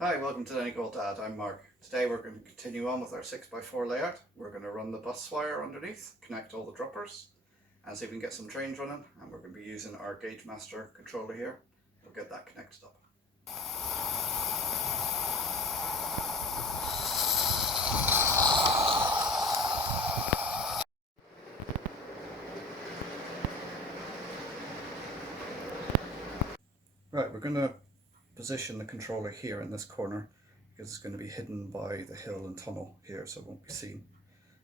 Hi, welcome to Donegal Dad. I'm Mark. Today we're going to continue on with our 6x4 layout. We're going to run the Buswire underneath, connect all the droppers, and see if we can get some trains running. And we're going to be using our Gauge Master controller here. We'll get that connected up. Right, we're going to position the controller here in this corner because it's going to be hidden by the hill and tunnel here, so it won't be seen.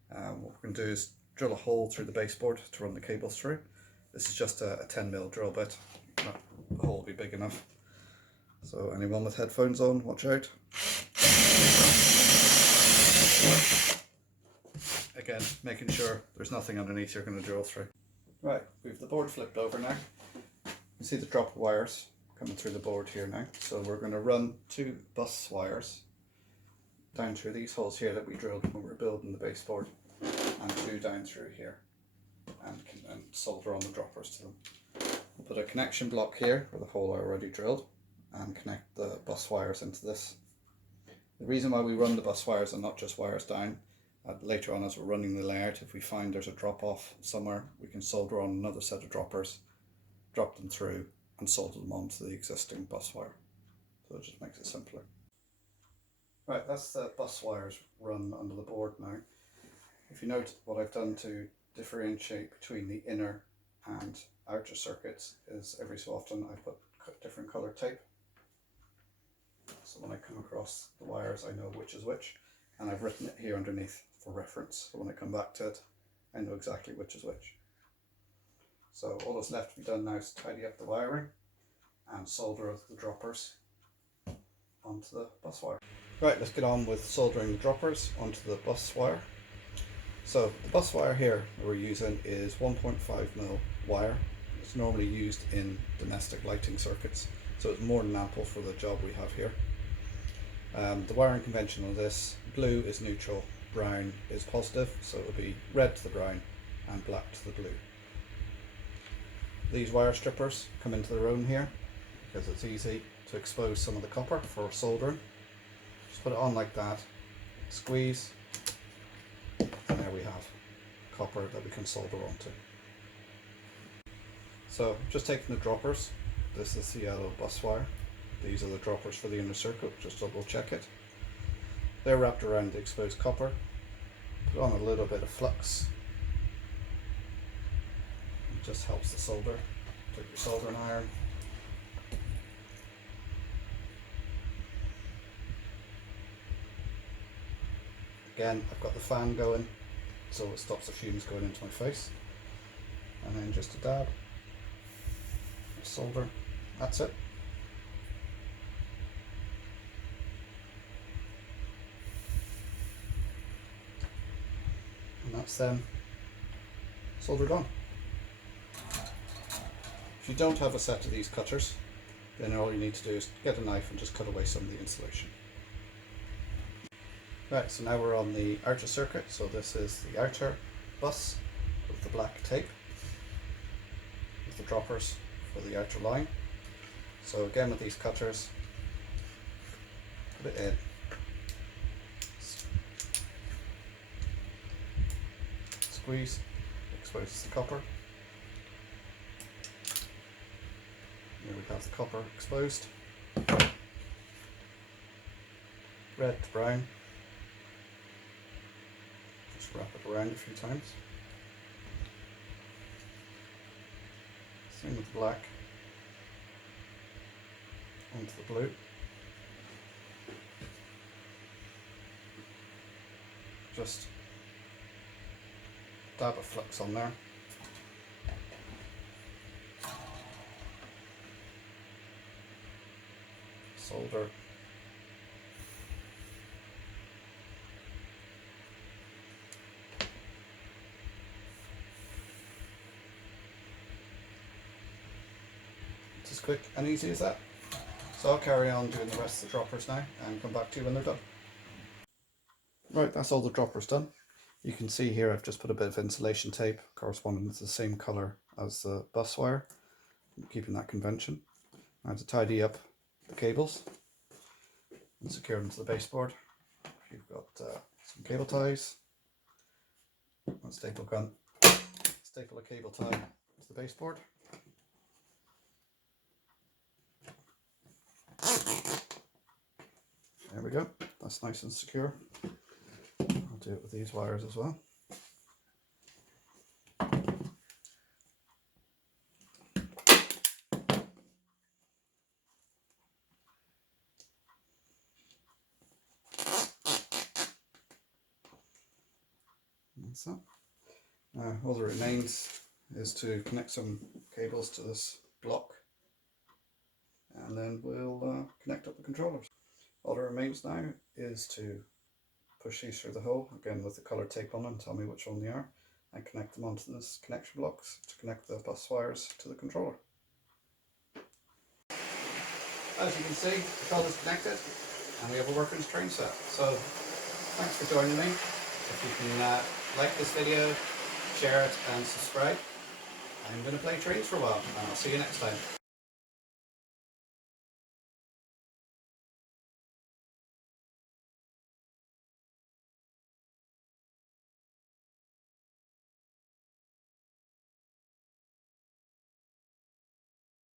What we're going to do is drill a hole through the baseboard to run the cables through. This is just a 10mm drill bit. The hole will be big enough. So anyone with headphones on, watch out. Again, making sure there's nothing underneath you're going to drill through. Right, we've the board flipped over now. You can see the drop wires coming through the board here now. So we're going to run 2 bus wires down through these holes here that we drilled when we were building the baseboard, and 2 down through here, and solder on the droppers to them. We'll put a connection block here where the hole I already drilled and connect the bus wires into this. The reason why we run the bus wires and not just wires down, later on as we're running the layout, if we find there's a drop off somewhere, we can solder on another set of droppers, drop them through and solder them onto the existing bus wire. So it just makes it simpler. Right, that's the bus wires run under the board now. If you note, what I've done to differentiate between the inner and outer circuits is every so often I put different colour tape. So when I come across the wires, I know which is which, and I've written it here underneath for reference. So when I come back to it, I know exactly which is which. So all that's left to be done now is tidy up the wiring and solder the droppers onto the bus wire. Right, let's get on with soldering the droppers onto the bus wire. So the bus wire here that we're using is 1.5mm wire. It's normally used in domestic lighting circuits, so it's more than ample for the job we have here. The wiring convention on this: blue is neutral, brown is positive, so it will be red to the brown and black to the blue. These wire strippers come into their own here because it's easy to expose some of the copper for soldering. Just put it on like that, squeeze, and there we have copper that we can solder onto. So just taking the droppers, this is the yellow bus wire, these are the droppers for the inner circuit, just double check it. They're wrapped around the exposed copper. Put on a little bit of flux, it just helps the solder. Take your soldering iron, again I've got the fan going so it stops the fumes going into my face, and then just a dab, solder, that's it. And that's then soldered on. If you don't have a set of these cutters, then all you need to do is get a knife and just cut away some of the insulation. Right, so now we're on the outer circuit. So this is the outer bus with the black tape, with the droppers for the outer line. So again with these cutters, put it in, squeeze, exposes the copper. Here we have the copper exposed, red to brown. Just wrap it around a few times. Same with the black onto the blue. Just dab of flux on there. Solder. It's as quick and easy as that. So I'll carry on doing the rest of the droppers now and come back to you when they're done. Right, that's all the droppers done. You can see here I've just put a bit of insulation tape corresponding to the same colour as the bus wire, keeping that convention. Now to tidy up the cables, and secure them to the baseboard. You've got some cable ties, a staple gun, staple a cable tie to the baseboard. There we go, that's nice and secure. I'll do it with these wires as well. That's that. Now all that remains is to connect some cables to this block, and then we'll connect up the controllers. All that remains now is to push these through the hole, again with the coloured tape on them, tell me which one they are, and connect them onto this connection blocks to connect the bus wires to the controller. As you can see, the controller's connected and we have a working train set. So thanks for joining me. If you can like this video, share it and subscribe. I'm going to play trains for a while, and I'll see you next time.